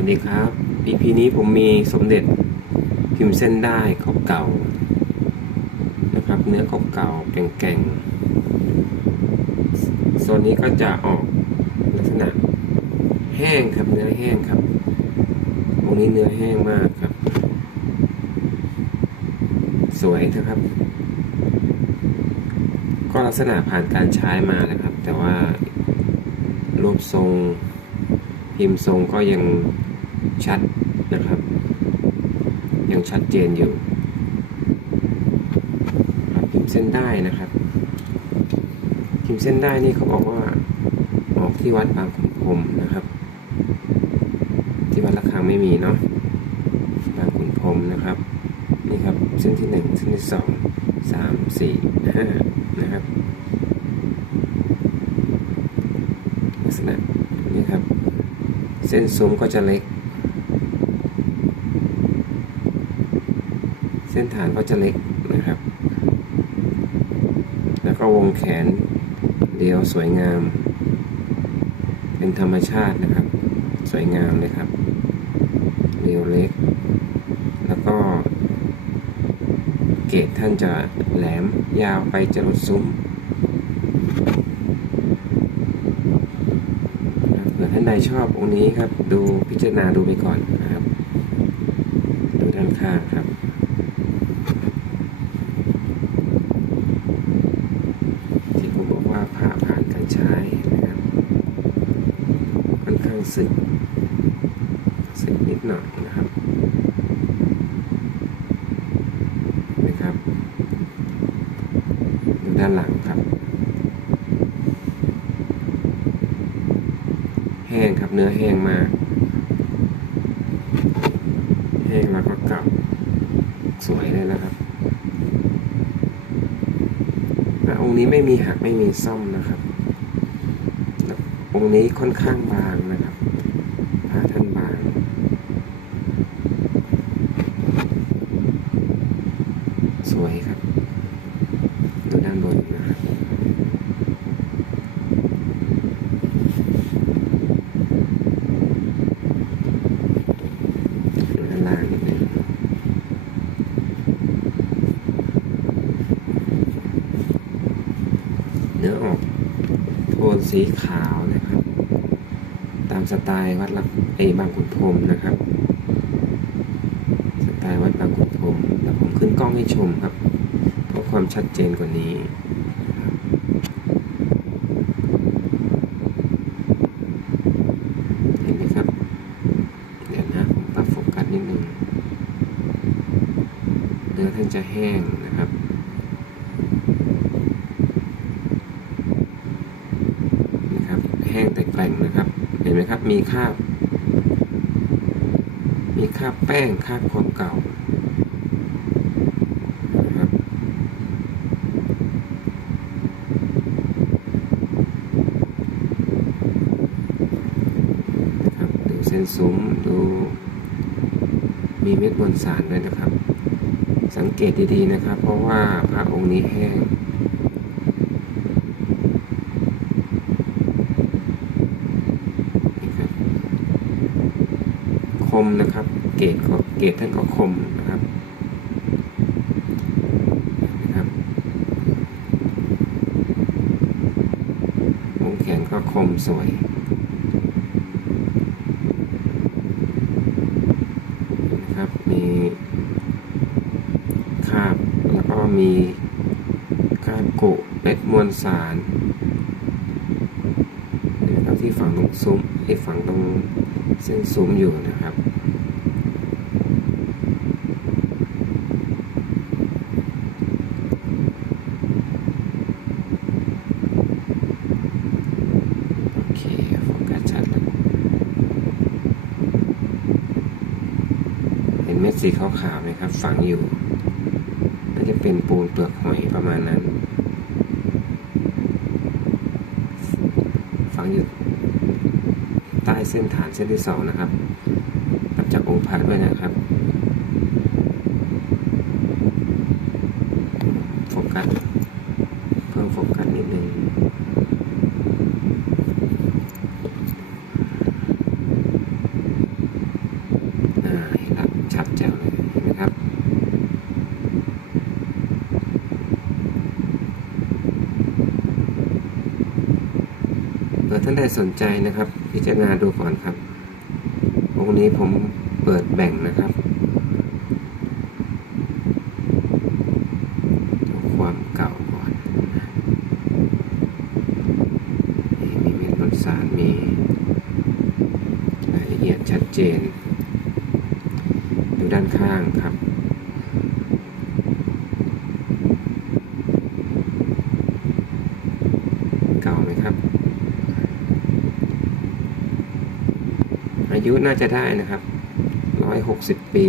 วัสดีครับ EP นี้ผมมีสมเด็จพิมพ์เส้นได้เก่านะครับ เนื้อเก่าแก่งๆโซนนี้ก็จะออกลักษณะแห้งครับเนื้อแห้งครับองนี้เนื้อแห้งมากครับ สวยนะครับ ก็ลักษณะผ่านการใช้มานะครับ แต่ว่ารูปทรงพิมพ์ทรงก็ยัง ชัดนะครับ ยังชัดเจนอยู่ครับพิมพ์เส้นได้นะครับพิมพ์เส้นได้นี่เขาบอกว่าออกที่วัดบางขุนพรหมนะครับ ที่วัดระฆังไม่มีเนาะบางขุนพรหมนะครับนี่ครับเส้นที่หนึ่งเส้นที่สองสามสี่ห้านะครับลักษณะนี้ครับ เส้นซุ้มก็จะเล็ก ส้นฐานก็จะเล็กนะครับ แล้วก็วงแขนเดียวสวยงาม เป็นธรรมชาตินะครับ สวยงามเลยครับเรียวเล็ก แล้วก็ เกตท่านจะแหลมยาวไปจรดซุ้มเผื่อท่านใดชอบองค์นี้ครับ ดูพิจารณาดูไปก่อนนะครับ ดูด้านข้างครับ ที่ผมบอกว่าผ้าผ่านการใช้นะครับ ค่อนข้างสึกสึกนิดหน่อยนะครับ นะครับ ดูด้านหลังครับ แห้งครับเนื้อแห้งมาก แห้งแล้วก็กลับสวยเลยนะครับและองค์นี้ไม่มีหักไม่มีซ่อมนะครับองค์นี้ค่อนข้างบางนะครับพระท่านบาง สวยครับ ดูด้านบนนะครับ ดูด้า นาเนื้อออกโทนสีขาวนะครับ ตามสไตล์วัดละไอบางขุนพรหมนะครับ สไตล์วัดบางขุนพรหมแล้วผมขึ้นกล้องให้ชมครับ เพื่อความชัดเจนกว่านี้ เห็นไหมครับ เดี๋ยวนะผมปรับโฟกัสนิดนึง เนื้อท่านจะแห้งนะครับนะครับ แห้งแต่แกร่งนะครับ เห็นไหมครับ มีคราบ มีคราบแป้งคราบความเก่านะครับดูเส้นซุ้มดูมีเม็ดมวลสารด้วยนะครับ สังเกตดีๆนะครับ เพราะว่าพระองค์นี้แห้งคมนะครับ เกตก็เกตท่านก็คมนะครับนะครับวงแขนก็คมสวย นะครับ มีคราบแล้วก็มีคราบกุเม็ดมวลสารนะครับที่ฝั่งตรงซุ้มไอ้ฝั่งตรงเส้นซุ้มอยู่นะครับโอเคโฟกัสชัดแล้วเห็นเม็ดสีขาวๆไหมครับฝังอยู่ จะเป็นปูนเปลือกหอยประมาณนั้น ฝังอยู่ใต้เส้นฐานเส้นที่สองนะครับตัดจากองค์พระด้วยนะครับโฟกัสเพิ่มโฟกัสนิดนึงนเผื่อ ท่านใดสนใจนะครับ พิจารณาดูก่อนครับองค์นี้ผมเปิดแบ่งนะครับ ความเก่าก่อนนี่มีเม็ดมวลสารมีรายละเอียดชัดเจน ดูด้านข้างครับ เก่าไหมครับ อายุน่าจะได้นะครับร้อยหกสิบปี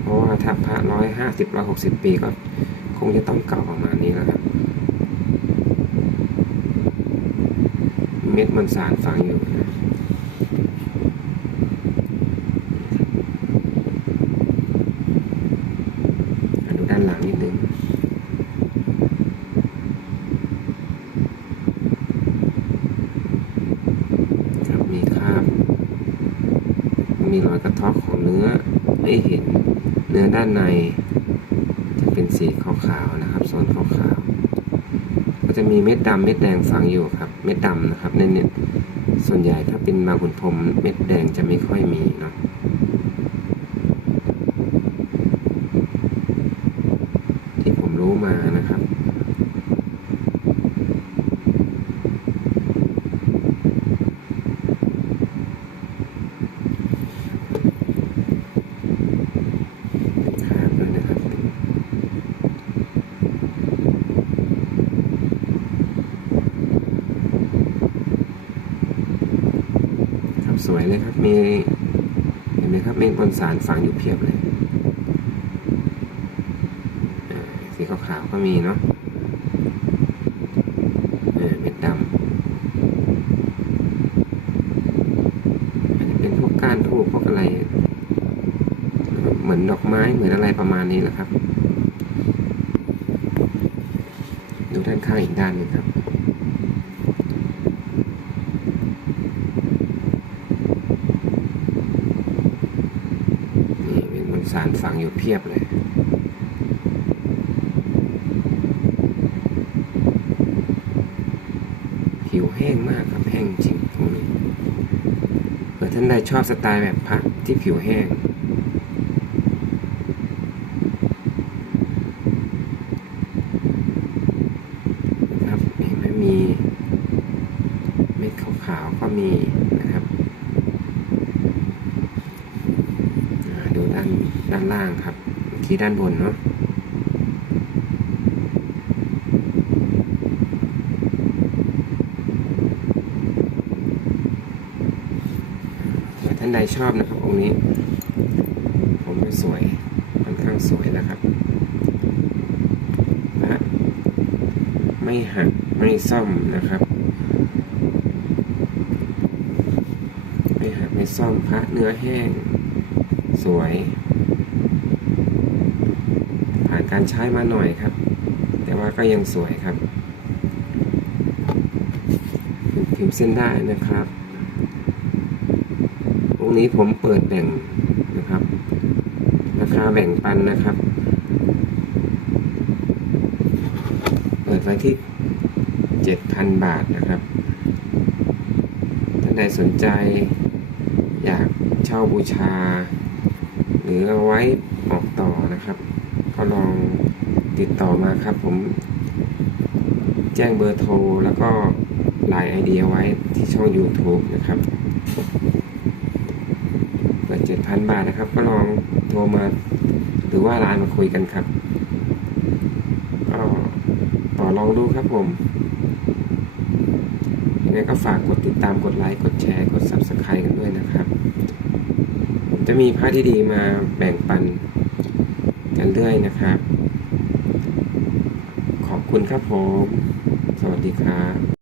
เพราะว่าถ้าพระร้อยห้าสิบร้อยหกสิบปีก็คงจะต้องเก่าประมาณนี้แล้วครับ เม็ดมันสารฝังอยู่นะอะดูด้านหลังนิดนึง ครับมีคราบ มีรอยกระเทาะของเนื้อให้เห็นเนื้อด้านใน จะเป็นสีขาวๆนะครับโซนขาวๆก็จะมีเม็ดดำเม็ดแดงฝังอยู่ครับเม็ดดำนะครับในเน็ตส่วนใหญ่ถ้าเป็นมาบุญพรมเม็ดแดงจะไม่ค่อยมีเนาะที่ผมรู้มานะครับด้วยนะครับ ครับ สวยเลยครับมีเห็นไหมครับเมฆบนสารฝังอยู่เพียบเลยสีขาวๆก็มีเนาะอ่าเม็ดดำอาจจะเป็นพวกก้านทูบพวกอะไร เหมือนดอกไม้เหมือนอะไรประมาณนี้แหละครับ ดูด้านข้างอีกด้านหนึงครับ นี่เป็นมวล สารฝังอยู่เพียบเลยผิวแห้งมากครับแห้งจริงตรงนี้เผื่อท่านใดชอบสไตล์แบบพักที่ผิวแห้ง ครับเห็นไหมมีเม็ดขาวๆก็มีนะครับอ่าดูด้านด้านล่างครับ ที่ด้านบนเนาะท่านใดชอบนะครับองค์นี้ ผมว่าสวยค่อนข้างสวยนะครับและไม่หักไม่ซ่อมนะครับ ไม่หักไม่ซ่อมพระเนื้อแห้ง สวย การใช้มาหน่อยครับ แต่ว่าก็ยังสวยครับพิมพ์เส้นได้นะครับองนี้ผมเปิดแบ่งนะครับ ราคาแบ่งปันนะครับ เปิดไว้ที่ 7,000 บาทนะครับท่านใดสนใจ อยากเช่าบูชา หรือเอาไว้ออกต่อนะครับ ก็ลองติดต่อมาครับ ผมแจ้งเบอร์โทรแล้วก็ไลน์ไอเดียไว้ที่ช่อง YouTube นะครับเปิด7,000บาทนะครับ ก็ลองโทรมาหรือว่าไลน์มาคุยกันครับ ก็ต่อลองดูครับผมยังไงก็ฝากกดติดตามกดไลค์กดแชร์กด Subscribe กันด้วยนะครับ ผมจะมีภาพที่ดีมาแบ่งปัน กันเรื่อยนะครับ ขอบคุณครับผม สวัสดีครับ